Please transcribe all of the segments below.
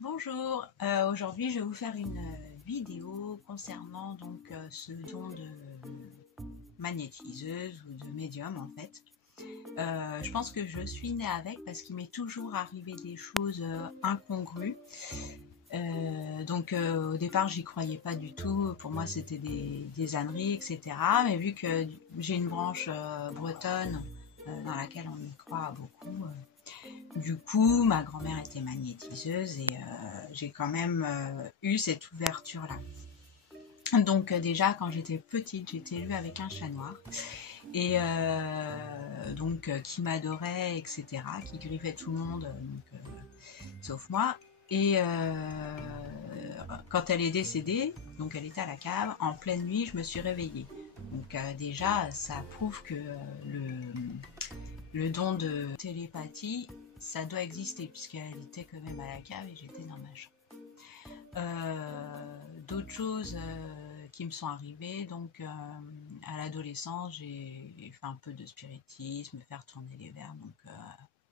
Bonjour, aujourd'hui je vais vous faire une vidéo concernant ce don de magnétiseuse ou de médium en fait. Je pense que je suis née avec parce qu'il m'est toujours arrivé des choses incongrues. Au départ j'y croyais pas du tout, pour moi c'était des âneries etc. Mais vu que j'ai une branche bretonne dans laquelle on y croit beaucoup, du coup, ma grand-mère était magnétiseuse et j'ai quand même eu cette ouverture-là. Déjà, quand j'étais petite, j'étais élevée avec un chat noir et qui m'adorait, etc., qui griffait tout le monde, sauf moi. Et quand elle est décédée, donc elle était à la cave, en pleine nuit, je me suis réveillée. Déjà, ça prouve que le don de télépathie, ça doit exister, puisqu'elle était quand même à la cave et j'étais dans ma chambre. D'autres choses qui me sont arrivées, à l'adolescence, j'ai fait un peu de spiritisme, faire tourner les verres,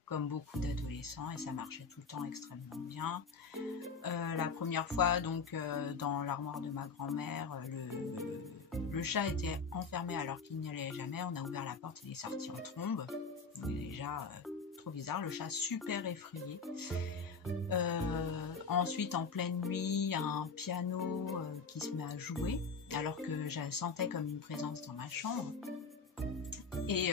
comme beaucoup d'adolescents, et ça marchait tout le temps extrêmement bien. La première fois, dans l'armoire de ma grand-mère, le chat était enfermé alors qu'il n'y allait jamais. On a ouvert la porte, il est sorti en trombe. Déjà, trop bizarre, le chat super effrayé. Ensuite, en pleine nuit, il y a un piano qui se met à jouer, alors que je sentais comme une présence dans ma chambre. Et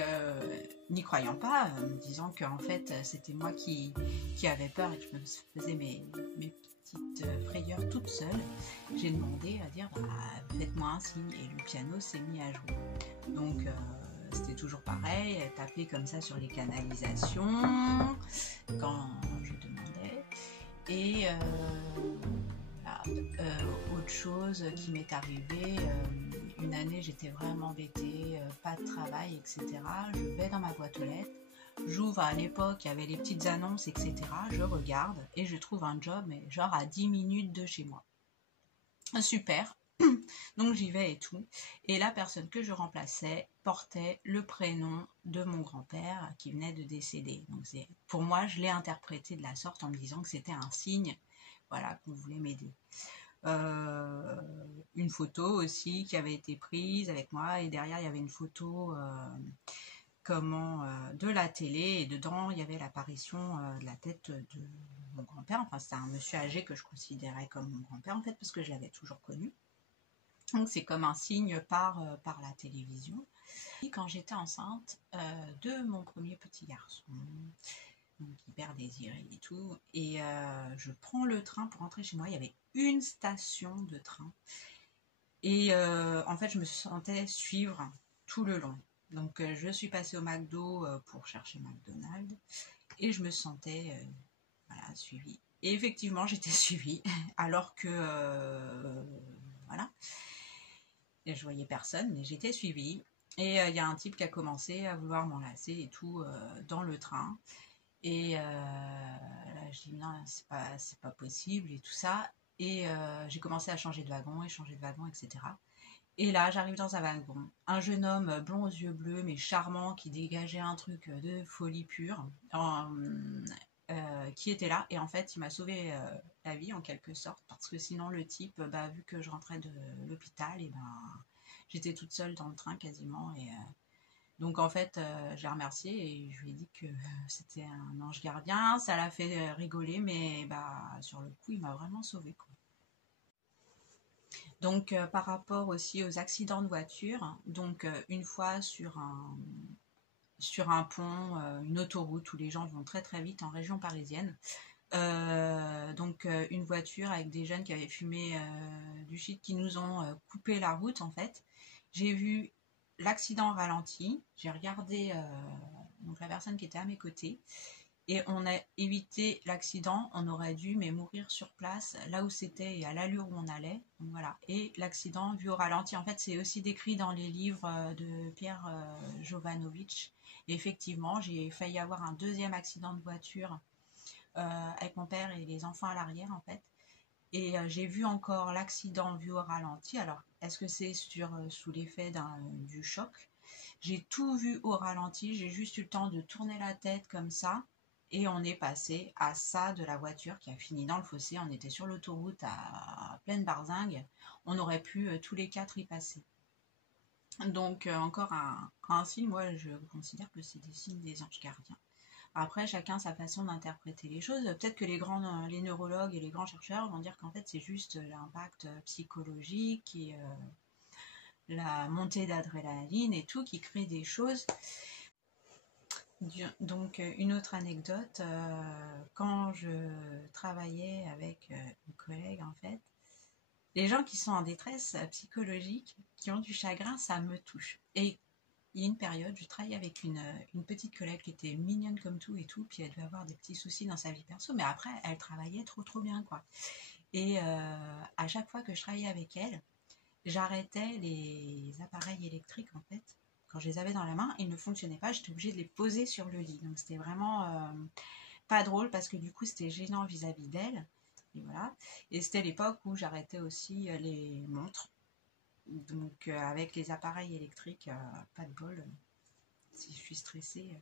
n'y croyant pas, me disant que en fait c'était moi qui avais peur et que je me faisais mes petites frayeurs toute seule, j'ai demandé à dire faites-moi un signe, et le piano s'est mis à jouer. C'était toujours pareil, elle tapait comme ça sur les canalisations quand je demandais. Et autre chose qui m'est arrivée, une année j'étais vraiment embêtée, pas de travail, etc. Je vais dans ma boîte aux lettres, j'ouvre, à l'époque il y avait les petites annonces, etc. Je regarde et je trouve un job, mais genre à 10 minutes de chez moi. Super. Donc j'y vais et tout. Et la personne que je remplaçais portait le prénom de mon grand-père qui venait de décéder. Pour moi, je l'ai interprété de la sorte en me disant que c'était un signe, voilà, qu'on voulait m'aider. Euh, une photo aussi qui avait été prise avec moi, et derrière il y avait une photo de la télé, et dedans il y avait l'apparition de la tête de mon grand-père. Enfin, c'était un monsieur âgé que je considérais comme mon grand-père en fait, parce que je l'avais toujours connu. Donc c'est comme un signe par la télévision. Et quand j'étais enceinte de mon premier petit garçon, donc hyper désiré et tout, et je prends le train pour rentrer chez moi. Il y avait une station de train, et en fait je me sentais suivre tout le long. Je suis passée au McDo pour chercher McDonald's, et je me sentais voilà, suivie. Et effectivement j'étais suivie, alors que voilà, et je voyais personne, mais j'étais suivie. Et il y a un type qui a commencé à vouloir m'enlacer et tout dans le train. Et là, je dis non, c'est pas possible et tout ça. Et j'ai commencé à changer de wagon, etc. Et là, j'arrive dans un wagon. Un jeune homme blond aux yeux bleus, mais charmant, qui dégageait un truc de folie pure, qui était là. Et en fait, il m'a sauvé la vie en quelque sorte, parce que sinon, le type, vu que je rentrais de l'hôpital, et j'étais toute seule dans le train quasiment. Et donc en fait, je l'ai remercié et je lui ai dit que c'était un ange gardien. Ça l'a fait rigoler, mais sur le coup, il m'a vraiment sauvée, quoi. Par rapport aussi aux accidents de voiture, une fois sur un pont, une autoroute où les gens vont très très vite en région parisienne, une voiture avec des jeunes qui avaient fumé du shit, qui nous ont coupé la route en fait. J'ai vu l'accident au ralenti, j'ai regardé la personne qui était à mes côtés, et on a évité l'accident. On aurait dû mais mourir sur place, là où c'était et à l'allure où on allait. Donc voilà. Et l'accident vu au ralenti, en fait, c'est aussi décrit dans les livres de Pierre Jovanovic. Et effectivement, j'ai failli avoir un deuxième accident de voiture avec mon père et les enfants à l'arrière, en fait. Et j'ai vu encore l'accident vu au ralenti. Alors, est-ce que c'est sous l'effet du choc? J'ai tout vu au ralenti. J'ai juste eu le temps de tourner la tête comme ça. Et on est passé à ça de la voiture qui a fini dans le fossé. On était sur l'autoroute à pleine barzingue. On aurait pu tous les 4 y passer. Donc encore un signe, moi je considère que c'est des signes des anges gardiens. Après, chacun sa façon d'interpréter les choses. Peut-être que les neurologues et les grands chercheurs vont dire qu'en fait c'est juste l'impact psychologique et la montée d'adrénaline et tout qui crée des choses. Donc une autre anecdote, quand je travaillais avec une collègue en fait, les gens qui sont en détresse psychologique, qui ont du chagrin, ça me touche. Et il y a une période, je travaillais avec une petite collègue qui était mignonne comme tout et tout, puis elle devait avoir des petits soucis dans sa vie perso, mais après elle travaillait trop bien quoi. Et à chaque fois que je travaillais avec elle, j'arrêtais les appareils électriques en fait. Quand je les avais dans la main, ils ne fonctionnaient pas, j'étais obligée de les poser sur le lit. Donc c'était vraiment pas drôle parce que du coup c'était gênant vis-à-vis d'elle. Et voilà. Et c'était l'époque où j'arrêtais aussi les montres. Donc avec les appareils électriques, pas de bol. Si je suis stressée.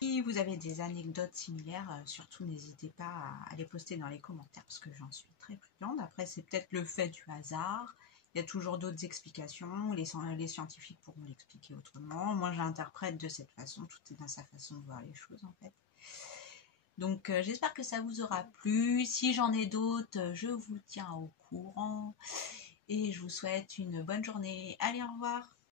Si vous avez des anecdotes similaires, surtout n'hésitez pas à les poster dans les commentaires parce que j'en suis très friande. Après c'est peut-être le fait du hasard. Il y a toujours d'autres explications. Les scientifiques pourront l'expliquer autrement. Moi j'interprète de cette façon. Tout est dans sa façon de voir les choses en fait. Donc j'espère que ça vous aura plu. Si j'en ai d'autres, je vous tiens au courant. Et je vous souhaite une bonne journée. Allez, au revoir.